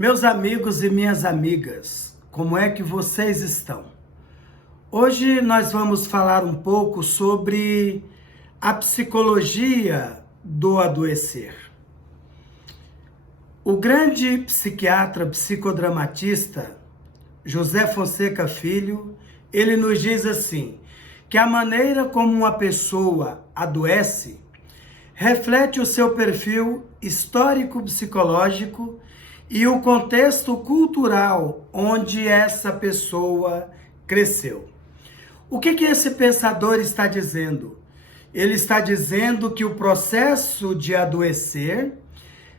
Meus amigos e minhas amigas, como é que vocês estão? Hoje nós vamos falar um pouco sobre a psicologia do adoecer. O grande psiquiatra psicodramatista José Fonseca Filho, ele nos diz assim, que a maneira como uma pessoa adoece reflete o seu perfil histórico-psicológico e o contexto cultural onde essa pessoa cresceu. O que esse pensador está dizendo? Ele está dizendo que o processo de adoecer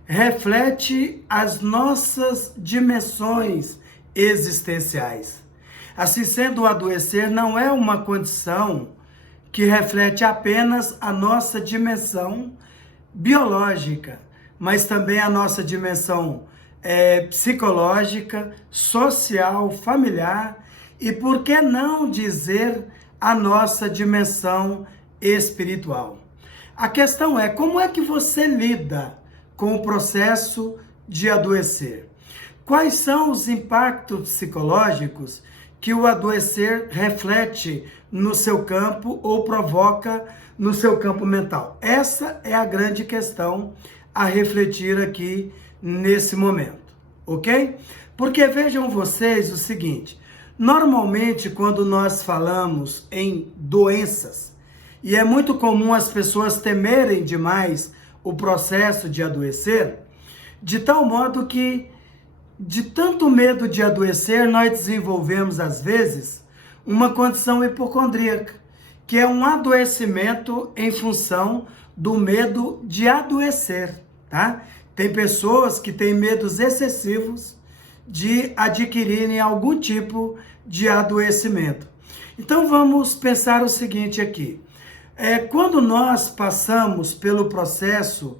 reflete as nossas dimensões existenciais. Assim sendo, o adoecer não é uma condição que reflete apenas a nossa dimensão biológica, mas também a nossa dimensão psicológica, social, familiar e, por que não dizer, a nossa dimensão espiritual. A questão é, como é que você lida com o processo de adoecer? Quais são os impactos psicológicos que o adoecer reflete no seu campo ou provoca no seu campo mental? Essa é a grande questão a refletir aqui nesse momento, ok? Porque vejam vocês o seguinte, normalmente quando nós falamos em doenças, e é muito comum as pessoas temerem demais o processo de adoecer, de tal modo que, de tanto medo de adoecer, nós desenvolvemos às vezes uma condição hipocondríaca, que é um adoecimento em função do medo de adoecer, tá? Tem pessoas que têm medos excessivos de adquirirem algum tipo de adoecimento. Então vamos pensar o seguinte aqui. Quando nós passamos pelo processo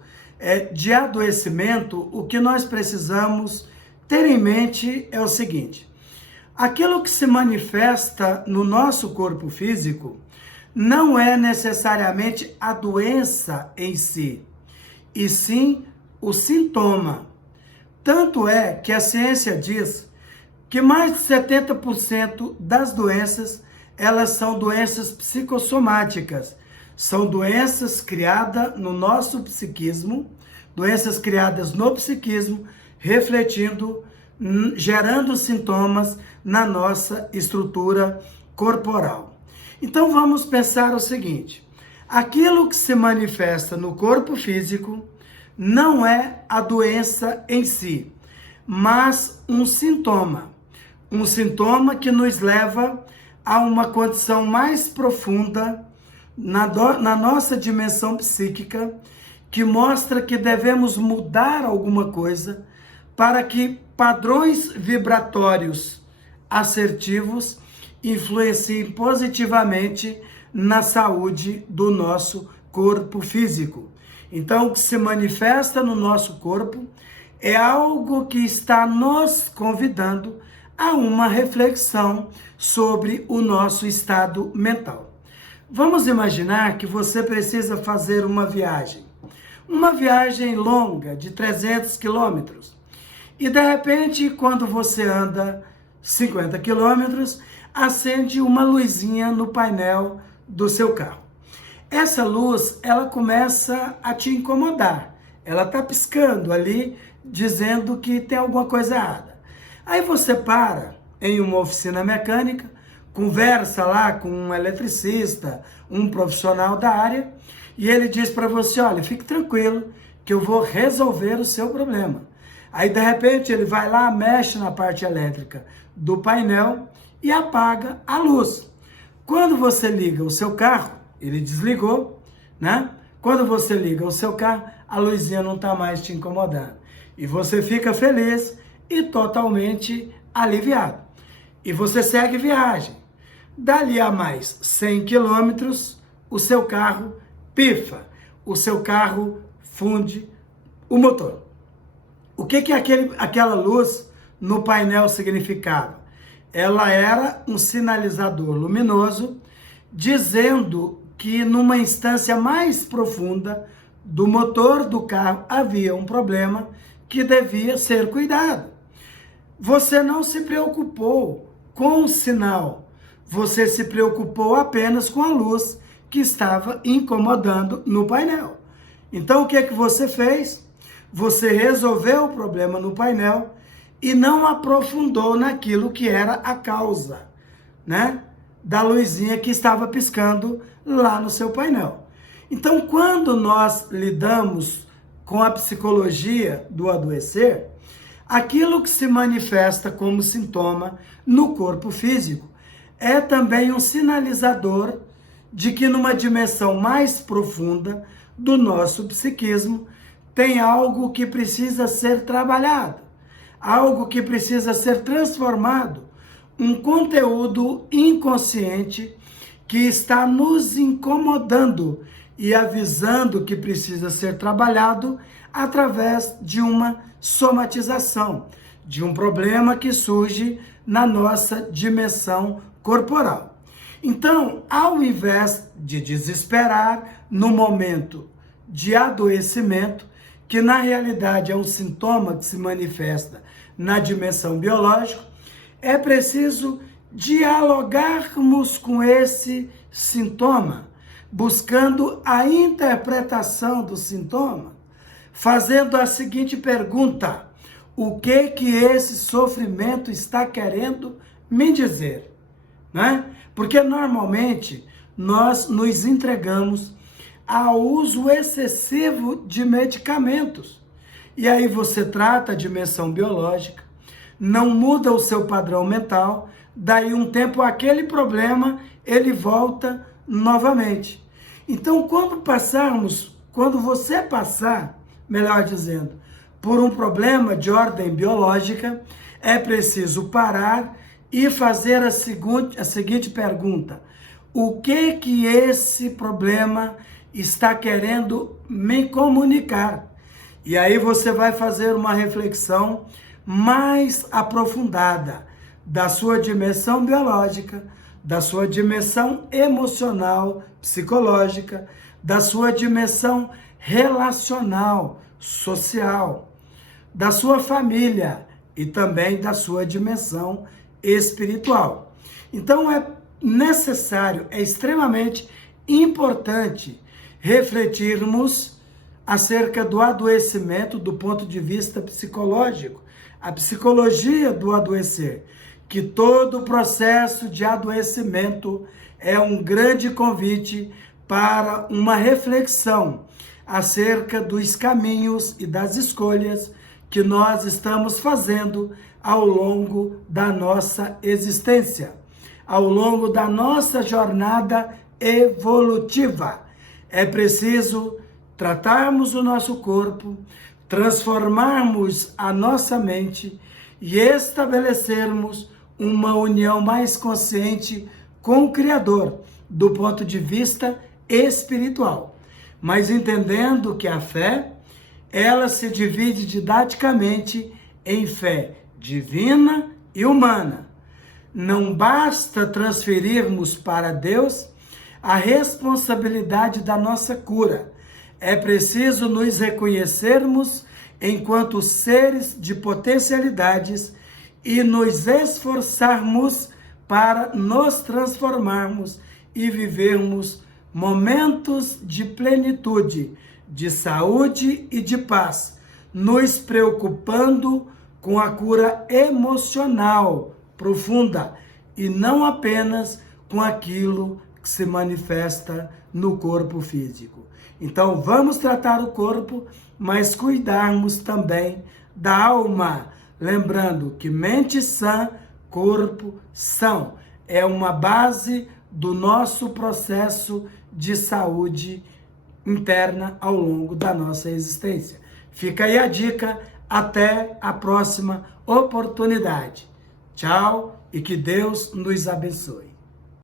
de adoecimento, o que nós precisamos ter em mente é o seguinte. Aquilo que se manifesta no nosso corpo físico não é necessariamente a doença em si, e sim o sintoma. Tanto é que a ciência diz que mais de 70% das doenças, elas são doenças psicossomáticas. São doenças criadas no nosso psiquismo, doenças criadas no psiquismo, refletindo, gerando sintomas na nossa estrutura corporal. Então vamos pensar o seguinte, aquilo que se manifesta no corpo físico não é a doença em si, mas um sintoma que nos leva a uma condição mais profunda na nossa dimensão psíquica, que mostra que devemos mudar alguma coisa para que padrões vibratórios assertivos influenciem positivamente na saúde do nosso corpo físico. Então, o que se manifesta no nosso corpo é algo que está nos convidando a uma reflexão sobre o nosso estado mental. Vamos imaginar que você precisa fazer uma viagem longa de 300 quilômetros. E de repente, quando você anda 50 quilômetros, acende uma luzinha no painel do seu carro. Essa luz, ela começa a te incomodar. Ela está piscando ali, dizendo que tem alguma coisa errada. Aí você para em uma oficina mecânica, conversa lá com um eletricista, um profissional da área, e ele diz para você, olha, fique tranquilo, que eu vou resolver o seu problema. Aí, de repente, ele vai lá, mexe na parte elétrica do painel e apaga a luz. Quando você liga o seu carro, ele desligou, né? Quando você liga o seu carro, a luzinha não está mais te incomodando. E você fica feliz e totalmente aliviado. E você segue viagem. Dali a mais 100 quilômetros, o seu carro pifa. O seu carro funde o motor. O que aquela luz no painel significava? Ela era um sinalizador luminoso dizendo que numa instância mais profunda do motor do carro havia um problema que devia ser cuidado. você não se preocupou com o sinal, você se preocupou apenas com a luz que estava incomodando no painel. Então o que é que você fez? Você resolveu o problema no painel e não aprofundou naquilo que era a causa, né, da luzinha que estava piscando lá no seu painel. Então, quando nós lidamos com a psicologia do adoecer, aquilo que se manifesta como sintoma no corpo físico é também um sinalizador de que numa dimensão mais profunda do nosso psiquismo tem algo que precisa ser trabalhado, algo que precisa ser transformado, um conteúdo inconsciente que está nos incomodando e avisando que precisa ser trabalhado através de uma somatização, de um problema que surge na nossa dimensão corporal. Então, ao invés de desesperar no momento de adoecimento, que na realidade é um sintoma que se manifesta na dimensão biológica, é preciso dialogarmos com esse sintoma, buscando a interpretação do sintoma, fazendo a seguinte pergunta: o que esse sofrimento está querendo me dizer? Né? Porque normalmente nós nos entregamos ao uso excessivo de medicamentos. E aí você trata a dimensão biológica, não muda o seu padrão mental, daí um tempo aquele problema, ele volta novamente. Então, quando você passar, melhor dizendo, por um problema de ordem biológica, é preciso parar e fazer a seguinte pergunta: o que esse problema está querendo me comunicar? E aí você vai fazer uma reflexão mais aprofundada da sua dimensão biológica, da sua dimensão emocional, psicológica, da sua dimensão relacional, social, da sua família e também da sua dimensão espiritual. Então é necessário, é extremamente importante refletirmos acerca do adoecimento do ponto de vista psicológico, a psicologia do adoecer, que todo o processo de adoecimento é um grande convite para uma reflexão acerca dos caminhos e das escolhas que nós estamos fazendo ao longo da nossa existência, ao longo da nossa jornada evolutiva. É preciso tratarmos o nosso corpo, transformarmos a nossa mente e estabelecermos uma união mais consciente com o Criador, do ponto de vista espiritual. Mas entendendo que a fé, ela se divide didaticamente em fé divina e humana. Não basta transferirmos para Deus a responsabilidade da nossa cura. É preciso nos reconhecermos enquanto seres de potencialidades e nos esforçarmos para nos transformarmos e vivermos momentos de plenitude, de saúde e de paz, nos preocupando com a cura emocional profunda e não apenas com aquilo que se manifesta no corpo físico. Então vamos tratar o corpo, mas cuidarmos também da alma, lembrando que mente sã, corpo são. É uma base do nosso processo de saúde interna ao longo da nossa existência. Fica aí a dica, até a próxima oportunidade. Tchau e que Deus nos abençoe.